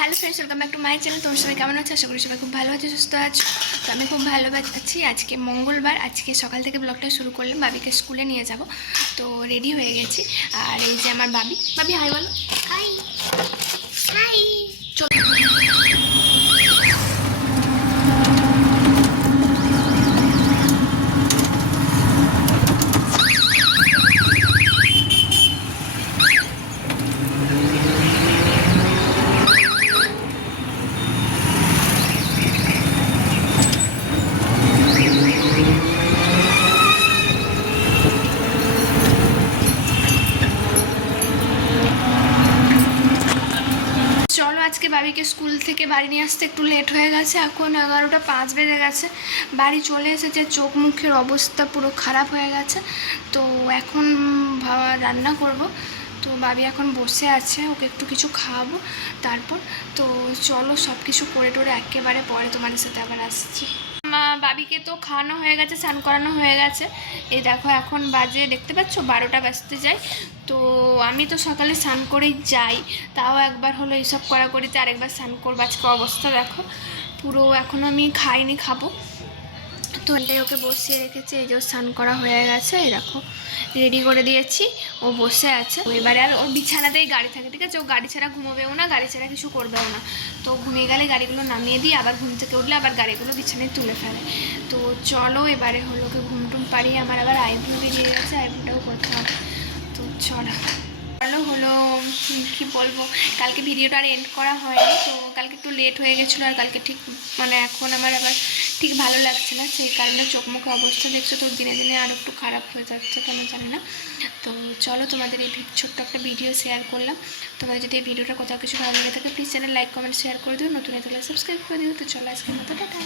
Hello friends, welcome back to my channel. তোমার সবাই কেমন আছে? আশা করি সবাই খুব ভালো আছে, সুস্থ আছো। তো আমি খুব ভালো আছি। আজকে মঙ্গলবার, আজকে সকাল থেকে ব্লগটা শুরু করলাম। বাবিকে স্কুলে নিয়ে যাব, তো রেডি হয়ে গেছি। আর এই যে আমার বাবি, বাবি হাই বলো। High high. চলো চলো, আজকে বাবিকে স্কুল থেকে বাড়ি নিয়ে আসতে একটু লেট হয়ে গেছে। এখন 11টা 5 বেজে গেছে। বাড়ি চলে এসেছে, চোখ মুখের অবস্থা পুরো খারাপ হয়ে গেছে। তো এখন রান্না করব। তো বাবি এখন বসে আছে, ওকে একটু কিছু খাওয়াবো তারপর। তো চলো, সব কিছু করে টোরে একেবারে পরে তোমাদের সাথে আবার আসছি। বাবিকে তো খাওয়ানো হয়ে গেছে, স্নান করানো হয়ে গেছে। এই দেখো এখন বাজে, দেখতে পাচ্ছ 12টা বাজতে যায়। তো আমি তো সকালে স্নান করেই যাই, তাও একবার হলো এইসব করাকরিতে আরেকবার স্নান করবো। আজকে অবস্থা দেখো পুরো, এখনও আমি খাইনি, খাবো। তো এটাই ওকে বসিয়ে রেখেছি। এই যে স্নান করা হয়ে গেছে, এই দেখো রেডি করে দিয়েছি, ও বসে আছে। এবারে আর ওর বিছানাতেই গাড়ি থাকে, ঠিক আছে? ও গাড়ি ছাড়া ঘুমোবেও না, গাড়ি ছাড়া কিছু করবেও না। তো ঘুমিয়ে গেলে গাড়িগুলো নামিয়ে দিই, আবার ঘুম থেকে উঠলে আবার গাড়িগুলো বিছানায় তুলে ফেলে। তো চলো, এবারে হলো ওকে ঘুম টুম পাড়িয়ে, আমার আবার আইব্রো বেরিয়ে গেছে, আইব্রোটাও করতে হবে। তো চলো হলো কি বলবো, কালকে ভিডিওটা আর এন্ড করা হয়নি। তো কালকে একটু লেট হয়ে গেছিলো, আর কালকে ঠিক এখন আমার আবার ঠিক ভালো লাগছে না, সেই কারণে চোখ মুখে অবস্থা দেখছো তো দিনে দিনে আরও একটু খারাপ হয়ে যাচ্ছে, কেন জানি না। তো চলো, তোমাদের এই ছোট্ট একটা ভিডিও শেয়ার করলাম। তোমাদের যদি এই ভিডিওটা কোথাও কিছু ভালো লেগে থাকে, please channel like comment share করে দিও, নতুন হলে সাবস্ক্রাইব করে দিও। তো চলো, আজকের মতো টাটা।